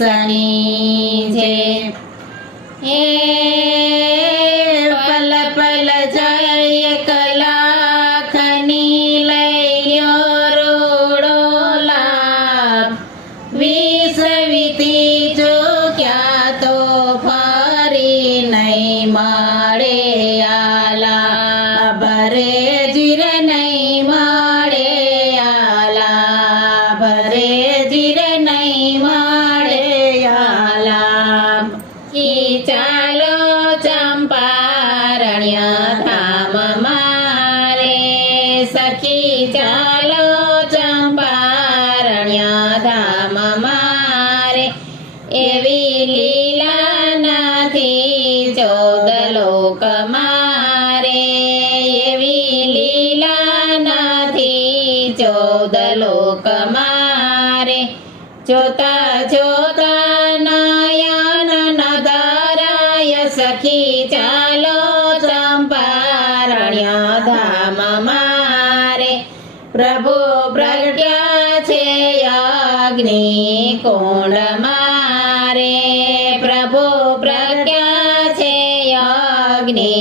દેશની જે હે પલ પલ જય કલાખની લઈયો રોડો લાભ વિશ્વ વીતી ચૂક્યા તો ફરી નહીં મળે આલા ભરે જીર નહીં મળે આલા ભરે જીર નહીં મળે આલા ચાલો ચંપારણ્ય ધામ મારે સખી ચાલો ચંપારણ્ય ધામ મારે એવી લીલા નથી 14 લોક મારે એવી લીલા નથી 14 લોક મારે જોતા જોતા નયન નધારાય સખી ચાલો ચંપારણ્ય ધામ મારે પ્રભુ પ્રગટ્યા છે અગ્નિ કુંડ મારે પ્રભુ પ્રગટ્યા છે અગ્નિ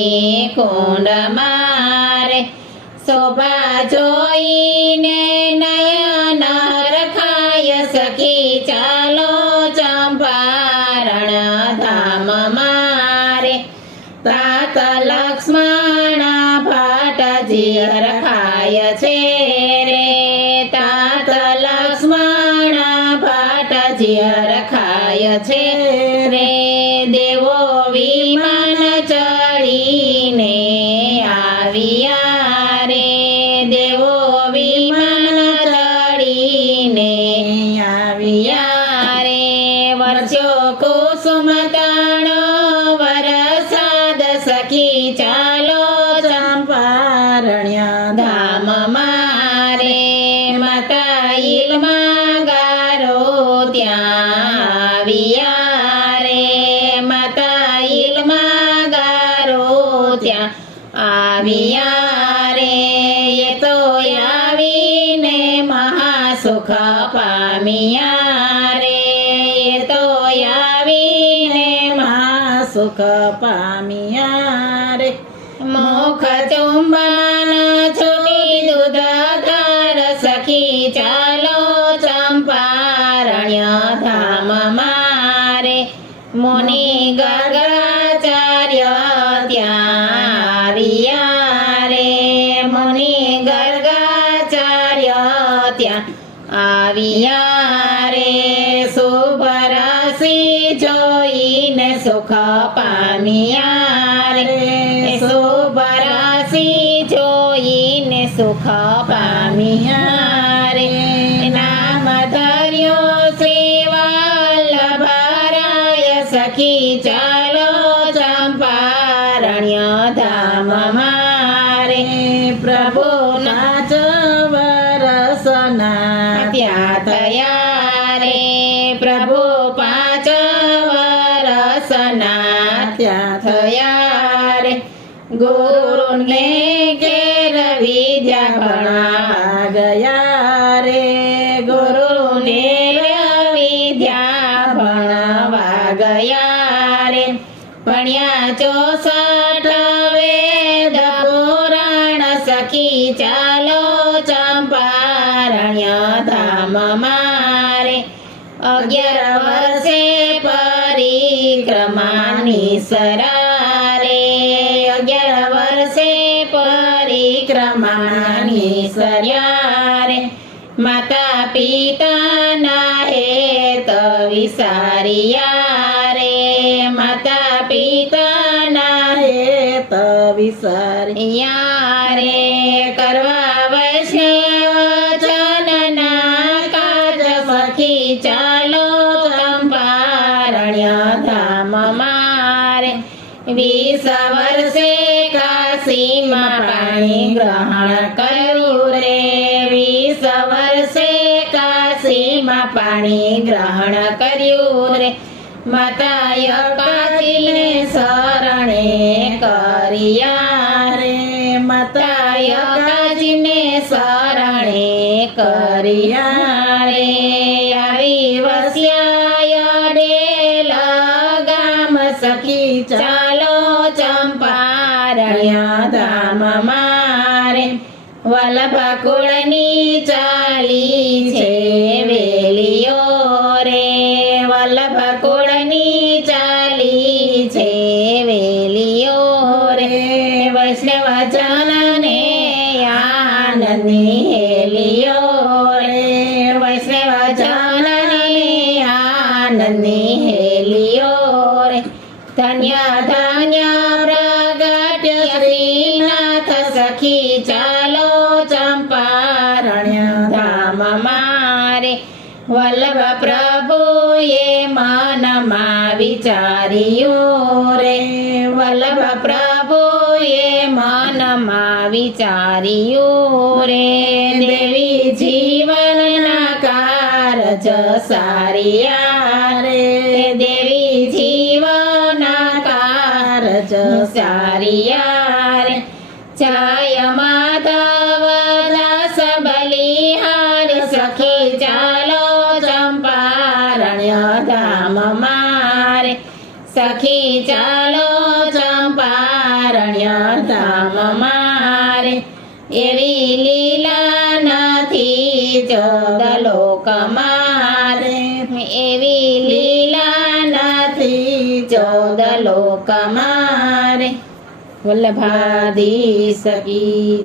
કુંડ મારે શોભા જોઈને નયન રખાય સખી ચાલો ચંપારણ ધામ મારે તાત લક્ષ્મણ ભાટજી રખાય છે રે તાત લક્ષ્મણ ભાટજી રખાય છે રે દેવો વિમાન ચડીને આવ્યા રે દેવો વિમાન ચડીને આવ્યા રે વર્ષો કુસુમ તાણો વરસાદ સખી ચાલો ચંપારણ્ય ધામ મારે માતા ઈલમાં ગારો ત્યાં આવ્યા રે માતા ઈલમાં ગારો ત્યાં આવ્યા રે એ તો આવીને મહાસુખ પામ્યા રે એ તો આવીને મહાસુખ પામ્યા રે મુખ ચુંબન છોડી દૂધધાર સખી ચાલો ચંપારણ્ય ધામ મારે મુનિ ગર્ગાચાર્ય ત્યાં આવ્યા રે મુનિ ગર્ગાચાર્ય ત્યાં આવ્યા રે શુભ રાશિ જોઈને સુખ પામ્યા રે શુભ રાશિ જોઈને સુખ પામ્યા રે નામ ધર્યો શ્રી વલ્લભરાય સખી ચાલો ચંપારણ્ય ધામ મારે પ્રભુના વરસના ત્યાં થયા રે પ્રભુ 5 વરસના ત્યાં થયા રે ગુરુને ઘેર વિદ્યા ભણવા ગયા રે ગુરુને વિદ્યા ભણવા ગયા રે ભણ્યા 64 વેદ પુરાણ સખી ચાલો ચંપારણ્ય ધામ મારે 11 વર્ષે પરિક્રમાની સરારે 11 વર્ષે પરિક્રમાની સર્યારે માતા પિતાના હેત વિસાર્યા રે માતા પિતાના હેત વિસાર્યા રે કરવા વૈષ્ણવ જનના કાજ સખી ચાલો ચંપારણ્ય ધામ મારે 20 વર્ષે કાશીમાં પાણી ગ્રહણ કર્યું રે 20 વર્ષે કાશીમાં પાણી ગ્રહણ કર્યું રે માતા યકાજીને શરણે કર્યા રે માતા યકાજીને શરણે કર્યા રે આવી ચાલી છે વેલીઓ રે વલ્લભ કુળની ચાલી છે વેલીઓ રે વૈષ્ણવજનને આનંદની હેલીઓ રે વૈષ્ણવજનને આનંદની હેલીઓ રે ધન્ય ધન્ય પ્રગટ્ય શ્રીનાથ સખી ચાલો ચંપારણ્ય ધામ મારે વલ્લભ પ્રભુએ મનમાં વિચાર્યું રે વલ્લભ પ્રભુએ મનમાં વિચાર્યું રે દેવી જીવનના કારજ સારિયા રે દેવી જીવનના કારજ સારિયા રે જય માધવ દાસ બલિહાર સખી ચાલો ચંપારણ્ય ધામ મારે સખી ચાલો ચંપારણ્ય ધામ મારે એવી લીલા નથી જગલોક મારે એવી લીલા નથી જગલોક મારે વલ્લભાધીશ કી